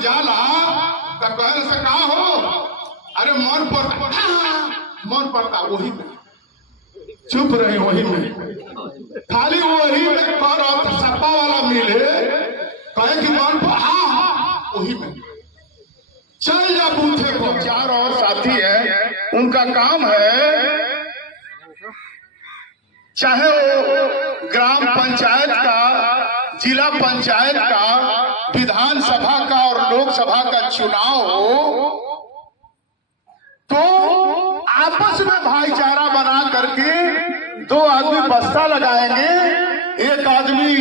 जाला तब कहने से का हो, अरे मन पड़ता वही में, चुप रहे वही में, खाली वही में कर सपा वाला मिले कहे कि मन वही में चल जा बूथे को। चार और साथी है, उनका काम है चाहे वो ग्राम पंचायत का, जिला पंचायत का, विधानसभा का और लोकसभा का चुनाव हो, तो आपस में भाईचारा बना करके दो आदमी बस्ता लगाएंगे, एक आदमी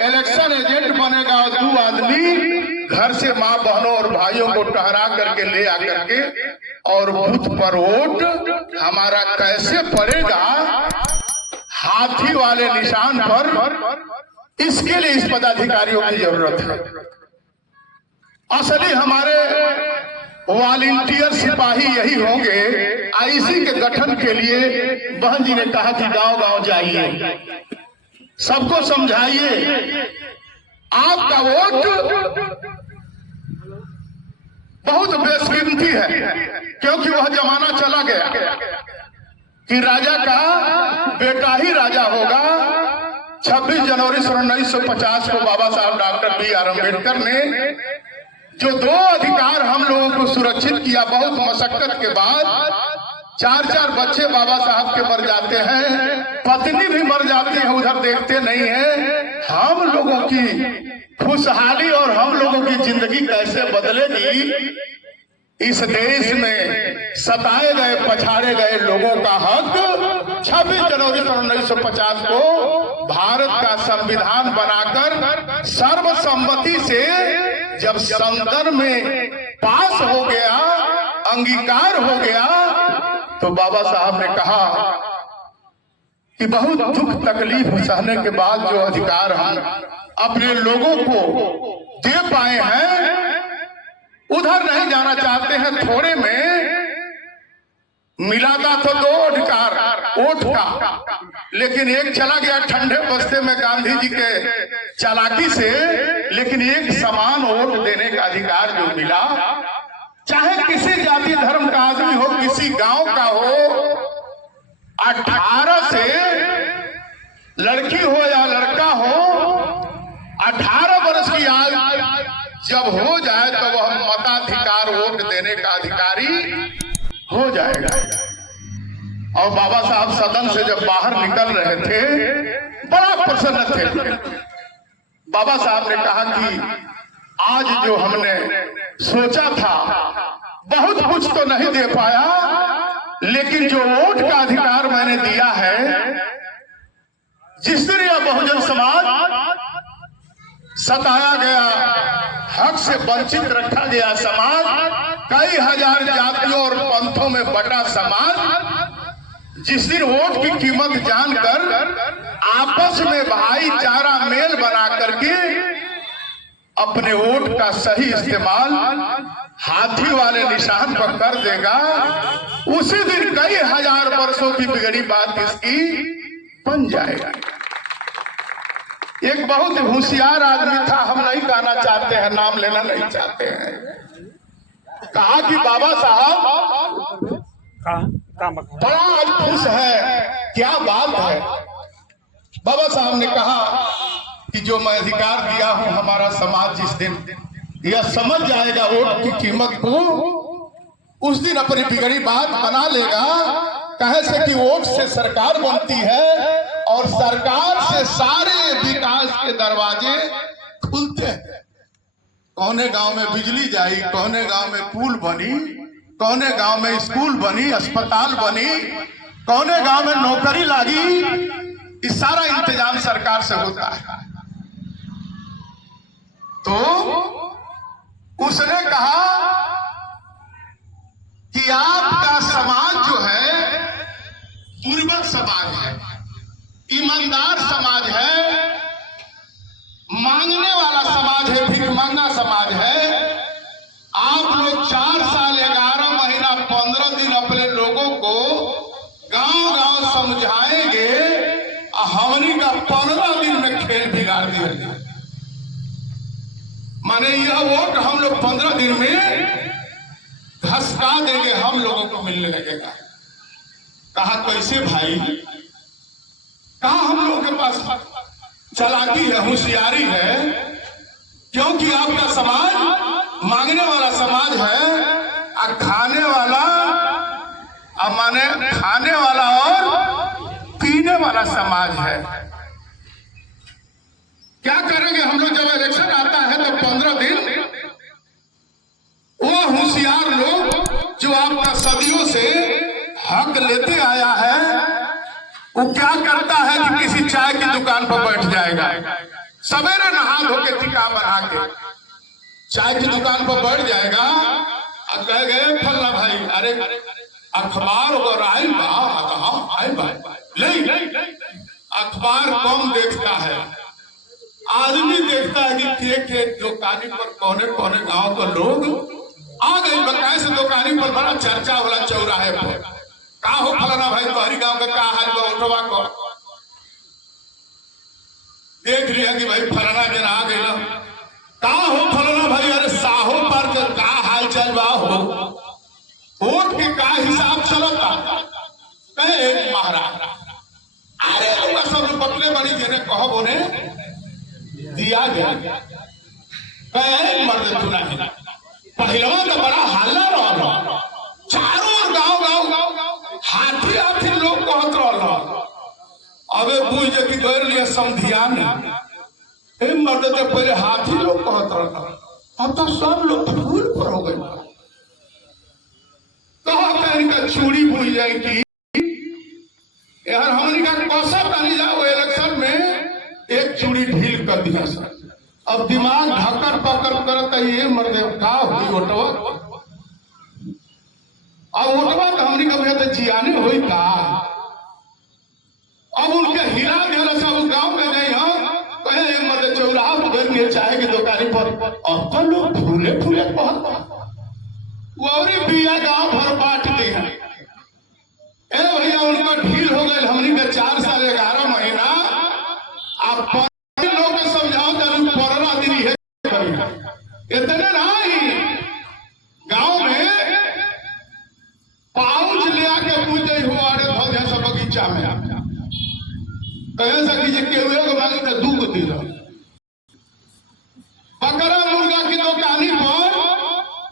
इलेक्शन एजेंट बनेगा और दो आदमी घर से माँ बहनों और भाइयों को टहरा करके ले आकर के, और बूथ पर वोट हमारा कैसे पड़ेगा हाथी वाले निशान पर, इसके लिए इस पदाधिकारियों की जरूरत है। असली हमारे वॉलंटियर सिपाही यही होंगे। इसी के गठन के लिए बहन जी ने कहा कि गांव गांव जाइए, सबको समझाइए आपका वोट बहुत बेशकीमती है, क्योंकि वह जमाना चला गया कि राजा का बेटा ही राजा होगा। 26 जनवरी 1950 को बाबा साहब डॉक्टर B.R. अम्बेडकर ने जो दो अधिकार हम लोगों को सुरक्षित किया, बहुत मशक्कत के बाद 4 बच्चे बाबा साहब के मर जाते हैं, पत्नी भी मर जाती है, उधर देखते नहीं है। हम लोगों की खुशहाली और हम लोगों की जिंदगी कैसे बदलेगी, इस देश में सताए गए पछाड़े गए लोगों का हक 26 जनवरी 1950 को भारत का संविधान बनाकर सर्वसम्मति से जब संसद में पास हो गया, अंगीकार हो गया, तो बाबा साहब ने कहा कि बहुत दुख तकलीफ सहने के बाद जो अधिकार हम अपने लोगों को दे पाए हैं, उधर नहीं जाना चाहते हैं। थोड़े में मिला था तो दो अधिकार वोट का, लेकिन एक चला गया ठंडे बस्ते में गांधी जी के चालाकी से, लेकिन एक समान वोट देने का अधिकार जो मिला, चाहे किसी जाति धर्म का आदमी हो, किसी गांव का हो, 18 से लड़की हो या लड़का हो, 18 वर्ष की आयु जब हो जाए तो वह मताधिकार वोट देने का अधिकारी हो जाएगा। और बाबा साहब सदन से जब बाहर निकल रहे थे बड़ा प्रसन्न थे। बाबा साहब ने कहा कि आज जो हमने सोचा था बहुत कुछ तो नहीं दे पाया, लेकिन जो वोट का अधिकार मैंने दिया है, जिस दिन यह बहुजन समाज सताया गया, हक से वंचित रखा गया समाज, कई हजार जातियों और पंथों में बटा समाज, जिस दिन वोट की कीमत जानकर आपस में भाईचारा मेल बना करके अपने वोट का सही इस्तेमाल हाथी वाले निशान पर कर देगा, उसी दिन कई हजार वर्षों की बिगड़ी बात इसकी बन जाएगा। एक बहुत होशियार आदमी था, हम नहीं कहना चाहते हैं, नाम लेना नहीं चाहते हैं, कहा कि बाबा साहब बड़ा आज खुश है, क्या बात है। बाबा साहब ने कहा कि जो मैं अधिकार दिया हूं, हमारा समाज जिस दिन यह समझ जाएगा वोट की कीमत को, उस दिन अपनी बिगड़ी बात बना लेगा। कहे से कि वोट से सरकार बनती है और सरकार से सारे विकास के दरवाजे खुलते हैं। कौने गांव में बिजली जाई, कौने गांव में पुल बनी, कौने गांव में स्कूल बनी, अस्पताल बनी, कौने गांव में नौकरी लगी, इस सारा इंतजाम सरकार से होता है। तो उसने कहा कि आपका समाज जो है पूर्वक समाज है, ईमानदार समाज है, मांगने वाला समाज है, भिखमंगा समाज है। आप लोग 4 साल 11 महीना 15 दिन अपने लोगों को गांव-गांव समझाएंगे, हमनी का 15 दिन में खेल बिगाड़ दिया। माने यह वोट हम लोग 15 दिन में धसका देंगे, हम लोगों को मिलने लगेगा। कहा कैसे भाई? कहा हम लोगों के पास चालाकी है, होशियारी है, क्योंकि आपका समाज मांगने वाला समाज है, खाने वाला माने खाने वाला और पीने वाला समाज है। क्या करेंगे हम लोग? जब इलेक्शन आता है तो 15 दिन वो होशियार लोग जो आपका सदियों से हक लेते आया है, वो क्या करता है कि किसी चाय की दुकान पर बैठ जाएगा, सवेरे नहा धो के टिका बना के चाय की दुकान पर बैठ जाएगा और कह गए फल्ला भाई, अरे अखबार और आई बा ले अखबार कम देखता है, आदमी देखता है कि के दुकानी पर कौने कौने गांव के लोग आ गए, बकाये से दुकानी पर बड़ा चर्चा होला चौराहे पर। का हो फलाना भाई, तुम्हारी गांव का हाल बा, उठवा को देख लिया कि भाई फलाना दिन आ गए। का हो फलाना भाई, अरे साहो पर का हाल चल बा हो, वोट के का हिसाब चलता? कहे महाराज, अरे सब पतले बड़ी जने कहो बोने दिया गया, कहे मर्द तू नहीं। पहलवा तो बड़ा हल्ला रहा, चारों गांव हाथी हाथी लोग कहत रहा। अबे बुझ की गैर लिए समधिया में मर्द तो पहले हाथी लोग कहत रहा, अब तो सब लोग फूल पर हो गए। कहा इनका चूड़ी भूल जाएगी यार, हमने का कौसा तानी जाओ इलेक्शन में एक चूड़ी ढील कर दिया सर। अब दिमाग ढकर पकड़ करता ये मर्दे का हुई ओटवा, अब ओटवा तो हमने कभी तो जियाने हुई का। अब उनके हिला दिया सब गांव में नहीं हो, कहे मर्द चौराहा पर चाय की दुकानी पर, अब तो लोग फूले फूले बहुत वही बिया गांव भर बांट दी है। ए भैया उनका ढील हो गए, हमने के 4 साल 11 महीना आप लोग के समझाओ जरूर 15 दिन है इतने नहीं। गांव में पाउच ले आके पूजे हुआ अरे सब बगीचा में कहे सकी जे केहुए को मांगी तो 2 को दिला। बकरा मुर्गा की दुकानी पर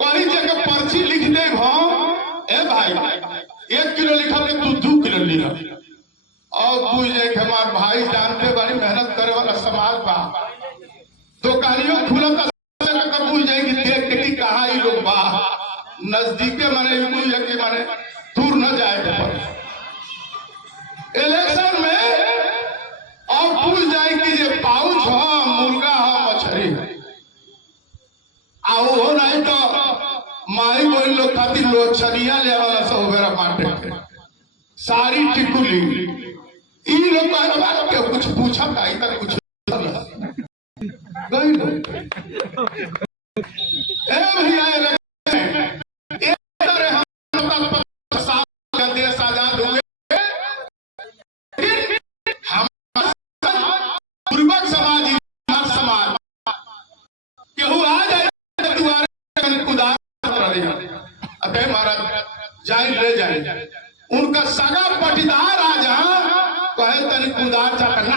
वही जगह पर्ची लिख दे ए भाई 1 किलो लिखा दे तू 2 किलो लिया। और पूछे हमार भाई जानते बड़ी मेहनत करे वाला समाज बा, दुकानियों खुला तो पूछ जाएगी देख के कहा ही लोग बा नजदीके माने माने दूर न जाए इलेक्शन में। और पूछ जाएगी ये पाउच हो मुर्गा हो मछली हो नहीं तो माई बोल लोग खातिर लोचनिया ले वाला सब मेरा बांटे सारी टिकुली ई लोग के कुछ पूछा नहीं तक कुछ गई लो ए भैया एक तरह हम साथ देश आजाद हुए, हम पूर्वक समाज केहू आ जाए महाराज जाए ले जाए उनका सगा पटीदार आ जा कहे तनी कुदार चाटना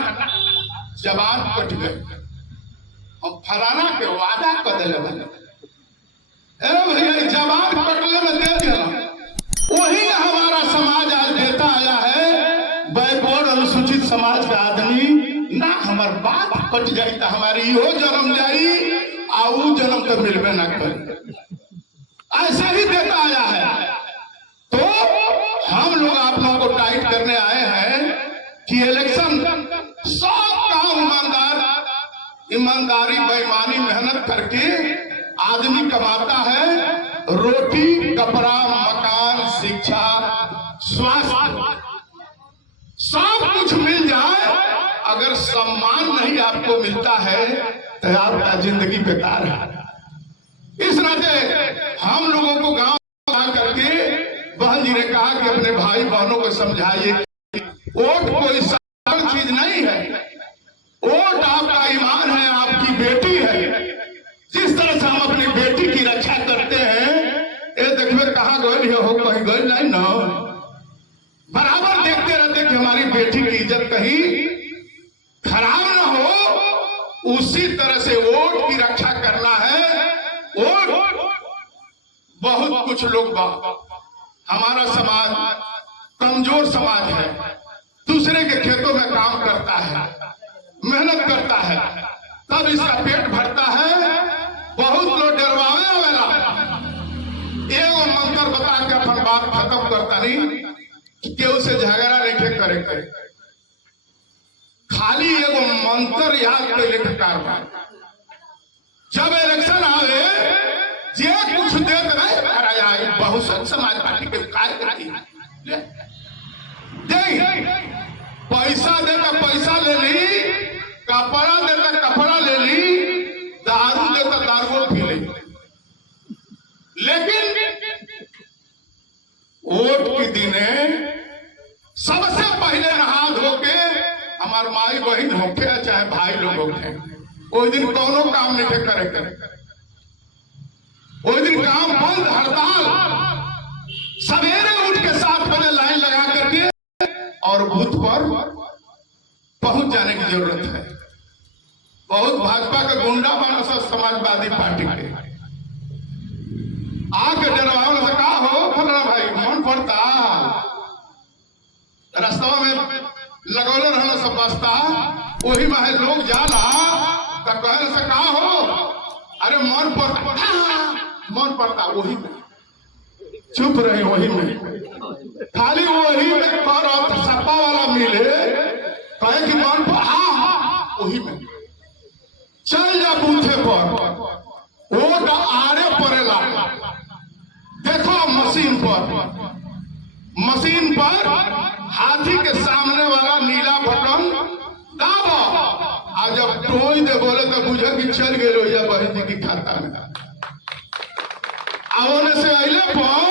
जवान कट गए हम फलाना के वादा कर दिले भैया जवान कटले में दे दिया। वही हमारा समाज आज देता आया है, बैकवर्ड अनुसूचित समाज का आदमी ना हमार बात कट जाई तो हमारी हो जन्म जाई आऊ जन्म तो मिलबे ना करे, ऐसे ही देता आया है। तो हम लोग आप लोगों को टाइट करने आए हैं कि इलेक्शन सब काम ईमानदारी बेईमानी मेहनत करके आदमी कमाता है, रोटी कपड़ा मकान शिक्षा स्वास्थ्य सब कुछ मिल जाए, अगर सम्मान नहीं आपको मिलता है तो आपका जिंदगी बेकार है। इस नाते हम लोगों को गांव करके बहन जी ने कहा कि अपने भाई बहनों को समझाइए वोट कोई साधारण चीज नहीं है, वोट आपका ईमान है, आपकी बेटी है। जिस गई हो कहीं गई नहीं ना, बराबर देखते रहते कि हमारी बेटी की इज्जत कहीं खराब ना हो। उसी तरह से वोट की रक्षा करना है। वोट बहुत कुछ लोग हमारा समाज कमजोर समाज है, दूसरे के खेतों में काम करता है, मेहनत करता है, तब इसका पेट भरता है। बहुत लोग डरवावे वाला एगो मंत्र बता के अपन बात खत्म करता नहीं कि उसे झगड़ा लेके करे खाली एगो मंत्र याद कर लेके कारवा। जब इलेक्शन आवे जे कुछ देत रहे कराया बहुजन समाज पार्टी के कार्य करती पैसा देता पैसा ले ली, कपड़ा देता कपड़ा ले ली, दारू देता दारू पी ले। लेकिन वोट के दिने सबसे पहले नहा धो के हमार माई बहन होके चाहे भाई लोग होके कोई दिन कोनो काम नहीं करे, कोई दिन काम बंद, हड़ताल, सवेरे उठ के 7 बजे लाइन लगा करके और बूथ पर पहुंच जाने की जरूरत है। बहुत भाजपा का गुंडा बना सब समाजवादी पार्टी के आके डरवाओ से कहा हो फलना भाई मन पड़ता रास्ता में लगौले रहना सब बस्ता वही में लोग जाला तब कहने से कहा हो अरे मन पड़ता वही में चुप रहे, वही में खाली वही में कर सपा वाला मिले कहे कि मन वही में चल जा बूथे पर वोट आरे पड़ेला। देखो मशीन पर हाथी के सामने वाला नीला बटन दाबो, आ जब टोई दे बोले तो बुझे कि चल गए लोहिया बहन जी की खाता में। आवने से आइले पर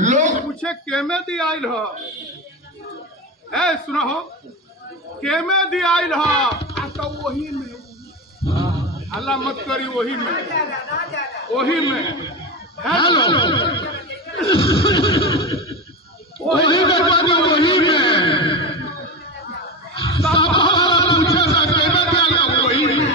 लोग पूछे केमे दी आइल हो, ए सुनो हो केमे दी आइल हो, तो वही में अल्लाह मत करी, वही में हेलो वही में वही में सापा वाला पूछे वही में